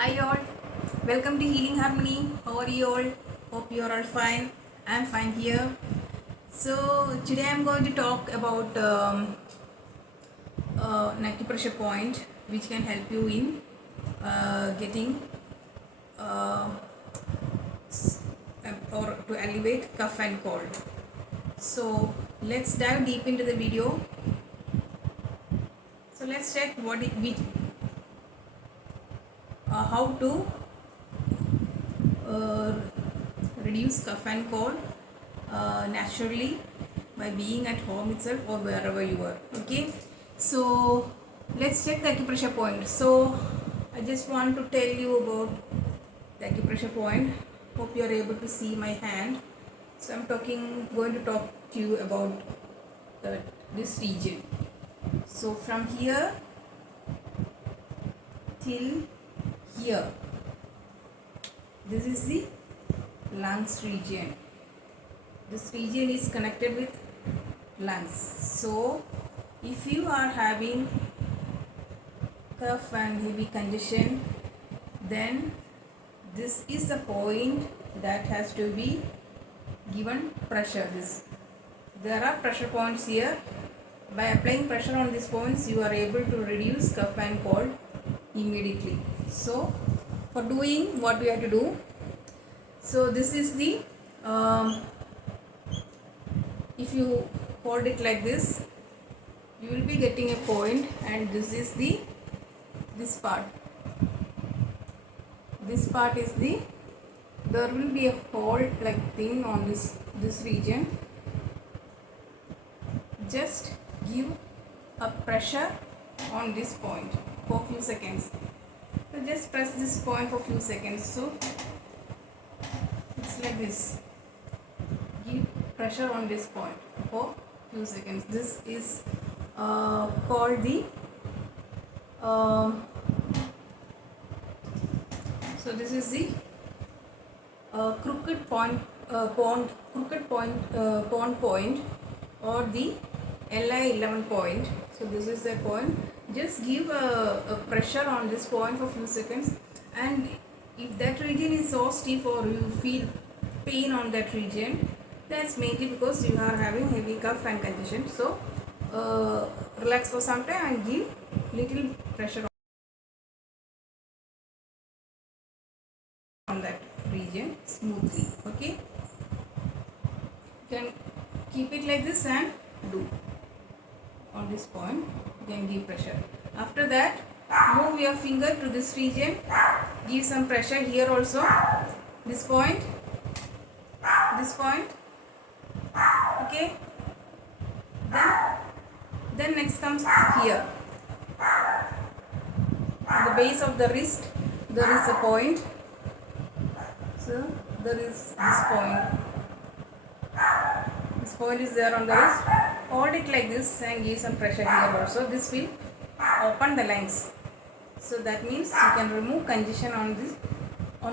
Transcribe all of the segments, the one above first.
Hi all, welcome to Healing Harmony. How are you all? Hope you are all fine. I'm fine here. So today I'm going to talk about an acupressure point which can help you in getting uh, or to elevate cough and cold. So let's dive deep into the video. So let's check how to uh, reduce cough and cold naturally by being at home itself or wherever you are. Okay, so let's check the acupressure point. So I just want to tell you about the acupressure point. Hope you are able to see my hand. So I'm going to talk to you about this region. So from here till here, this is the lungs region. This region is connected with lungs. So if you are having cough and heavy congestion, then this is the point that has to be given pressure. There are pressure points here. By applying pressure on these points, you are able to reduce cough and cold immediately. So for doing, what we have to do, so this is the if you hold it like this, you will be getting a point, and this is this part is there will be a hole like thing on this region. Just give a pressure on this point for few seconds. So just press this point for few seconds. So it's like this. Give pressure on this point for few seconds. This is called the so this is the crooked point or the LI11 point. So this is the point. Just give a pressure on this point for few seconds, and if that region is so stiff or you feel pain on that region, that's mainly because you are having heavy cough and congestion. So relax for some time and give little pressure on that region smoothly. Okay, you can keep it like this and do on this point. You can give pressure. After that, move your finger to this region, give some pressure here also, this point, okay. Then next comes here, at the base of the wrist there is a point. So there is this point is there on the wrist. Hold it like this and give some pressure here also. This will open the lungs. So that means you can remove congestion on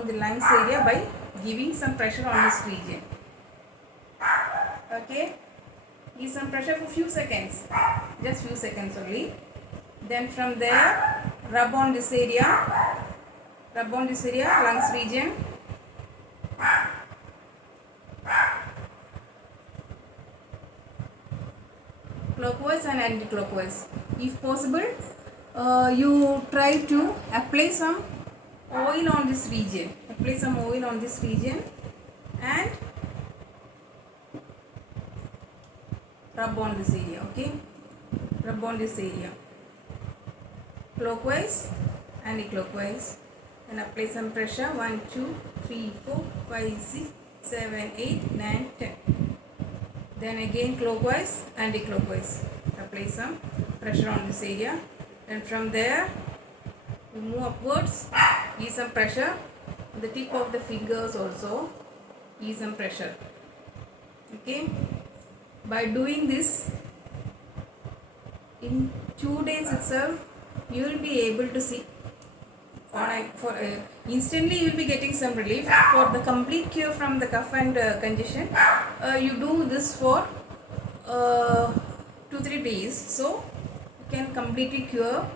the lungs area by giving some pressure on this region. Okay, give some pressure for few seconds, just few seconds only. Then from there, rub on this area, lungs region. Clockwise and anti-clockwise. If possible, you try to apply some oil on this region. And rub on this area. Okay, rub on this area. Clockwise, anti-clockwise, and apply some pressure. 1, 2, 3, 4, 5, 6, 7, 8, 9, 10. Then again clockwise, anti-clockwise. Apply some pressure on this area. And from there, you move upwards. Give some pressure. The tip of the fingers also. Give some pressure. Okay. By doing this, in 2 days itself, you will be able to see. Instantly you will be getting some relief. For the complete cure from the cough and congestion, you do this for 2-3 days, so you can completely cure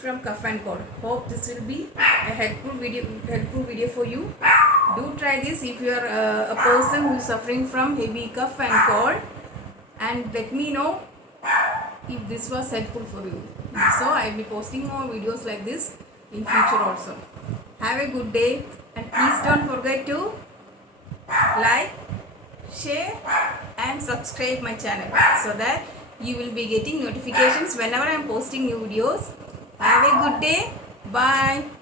from cough and cold. Hope this will be a helpful video for you. Do try this if you are a person who is suffering from heavy cough and cold, and let me know if this was helpful for you. So I will be posting more videos like this in future also. Have a good day, and please don't forget to like, share and subscribe my channel so that you will be getting notifications whenever I am posting new videos. Have a good day. Bye.